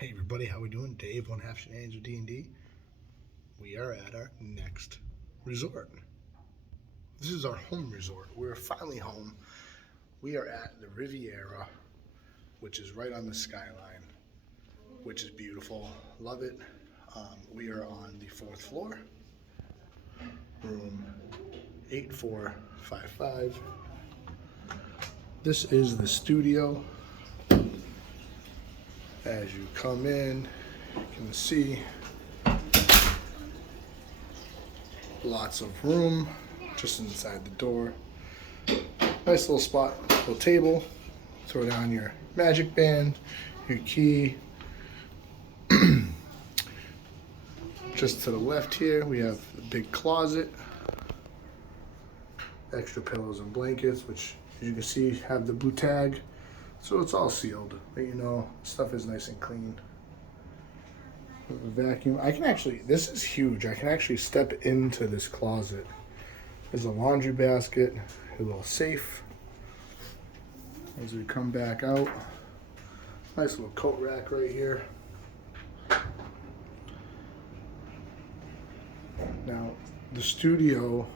Hey everybody, how we doing? Dave, one half Shenanigans with D&D. We are at our next resort. This is our home resort. We're finally home. We are at the Riviera, which is right on the skyline, which is beautiful. Love it. We are on the 4th floor, room 8455. This is the studio. As you come in, you can see lots of room just inside the door. Nice little spot, little table. Throw down your magic band, your key. Just to the left here, we have a big closet. Extra pillows and blankets, which as you can see have the blue tag. So it's all sealed, but you know, stuff is nice and clean. Vacuum. I can actually, this is huge. I can actually step into this closet. There's a laundry basket, a little safe. As we come back out, nice little coat rack right here. Now, the studio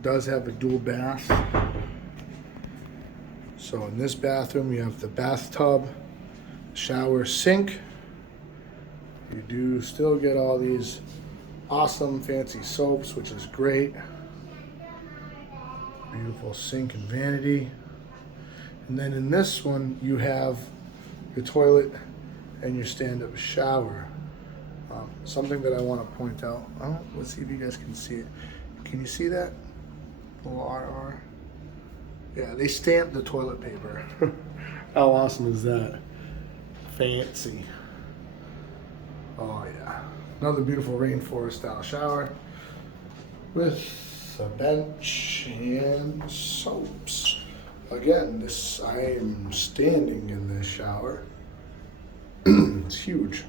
does have a dual bath. So in this bathroom, you have the bathtub, shower, sink. You do still get all these awesome fancy soaps, which is great. Beautiful sink and vanity. And then in this one, you have your toilet and your stand-up shower. Something that I want to point out. Oh, let's see if you guys can see it. Can you see that? Little RR. Yeah, they stamped the toilet paper. How awesome is that? Fancy. Oh yeah. Another beautiful rainforest style shower with a bench and soaps. Again, I am standing in this shower. It's huge.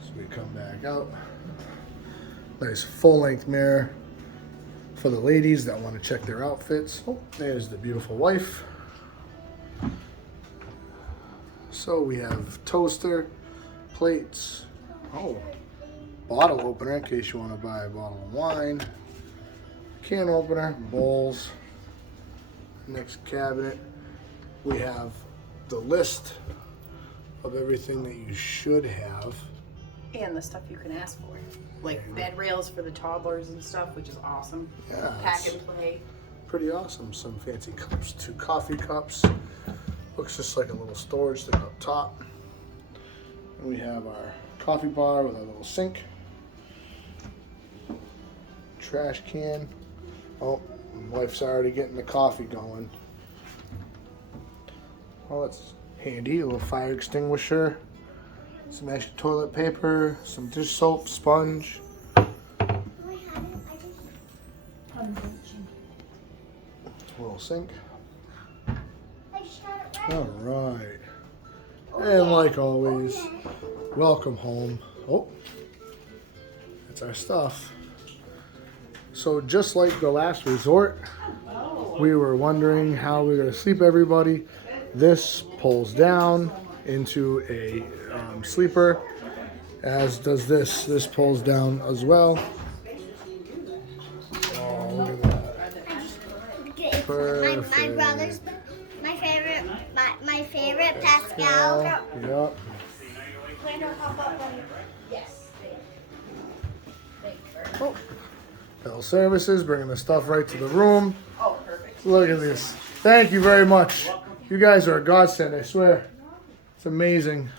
So we come back out. Nice full-length mirror for the ladies that want to check their outfits. Oh, there's the beautiful wife. So we have toaster, plates, bottle opener in case you want to buy a bottle of wine, can opener, bowls. Next cabinet, we have the list of everything that you should have. And the stuff you can ask for. Like bed rails for the toddlers and stuff, which is awesome. Yeah, Pack and play. Pretty awesome. Some fancy cups, 2 coffee cups. Looks just like a little storage thing up top. And we have our coffee bar with our little sink. Trash can. Oh, my wife's already getting the coffee going. Well, that's handy. A little fire extinguisher. Some extra toilet paper, some dish soap, sponge. A little sink. All right. And like always, welcome home. Oh, that's our stuff. So just like the last resort, we were wondering how we're going to sleep everybody. This pulls down into a sleeper, as does this. This pulls down as well. Oh, look at that. Perfect. My brother's my favorite Pascal. Yep. Oh, Bell Services bringing the stuff right to the room. Oh, perfect. Look at this. Thank you very much. You guys are a godsend, I swear. It's amazing.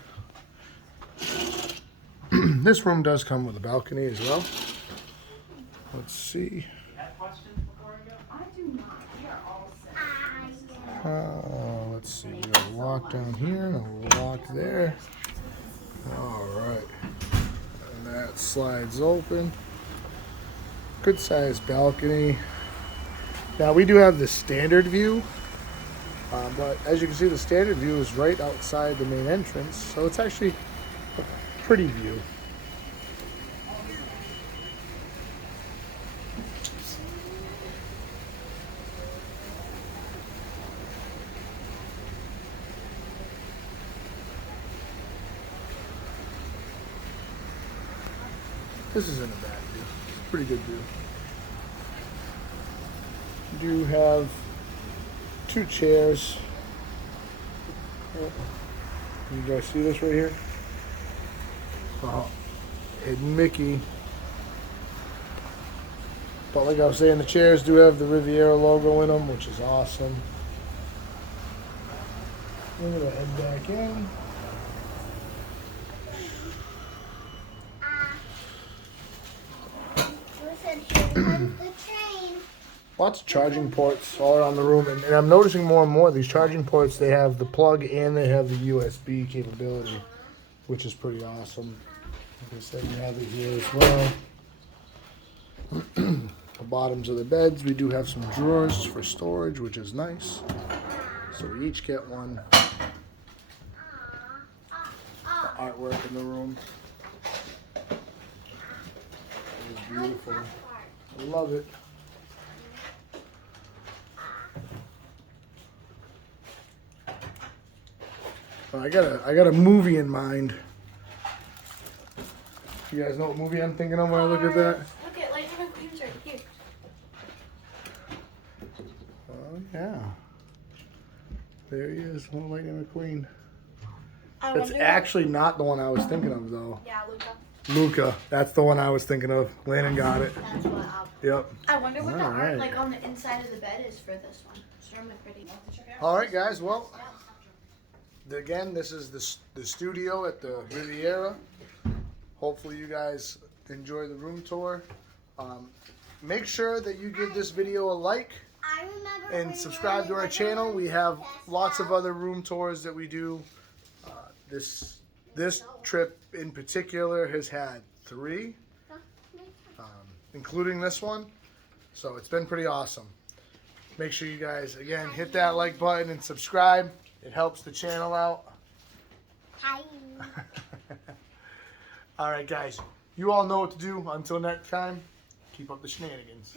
This room does come with a balcony as well. Let's see. Let's see. We got a lock down here and a lock there. All right. And that slides open. Good sized balcony. Now we do have the standard view. But as you can see, the standard view is right outside the main entrance, so it's actually a pretty view. This isn't a bad view. Pretty good view. You do have 2 chairs. You guys see this right here? Hidden Mickey. But like I was saying, the chairs do have the Riviera logo in them, which is awesome. We're gonna head back in. Listen, here comes the train. Lots of charging ports all around the room, and I'm noticing more and more these charging ports, they have the plug and they have the USB capability, which is pretty awesome. Like I said, you have it here as well. The bottoms of the beds, we do have some drawers for storage, which is nice. So we each get one. The artwork in the room is beautiful. I love it. I got a movie in mind. You guys know what movie I'm thinking of when I look at that? Look at Lightning McQueen's right here. Oh yeah. There he is, little Lightning McQueen. I That's wonder- actually not the one I was thinking of though. Yeah, Luca. Luca, that's the one I was thinking of. Landon got it. That's what I'll. Yep. I wonder what the All art right. like on the inside of the bed is for this one. It's really pretty. All right, guys. Well, again, this is the studio at the Riviera. Hopefully, you guys enjoy the room tour. Make sure that you give this video a like I remember and when subscribe to our channel. We have lots of other room tours that we do. This trip in particular has had 3, including this one. So it's been pretty awesome. Make sure you guys, again, hit that like button and subscribe. It helps the channel out. Hi. All right, guys. You all know what to do. Until next time, keep up the shenanigans.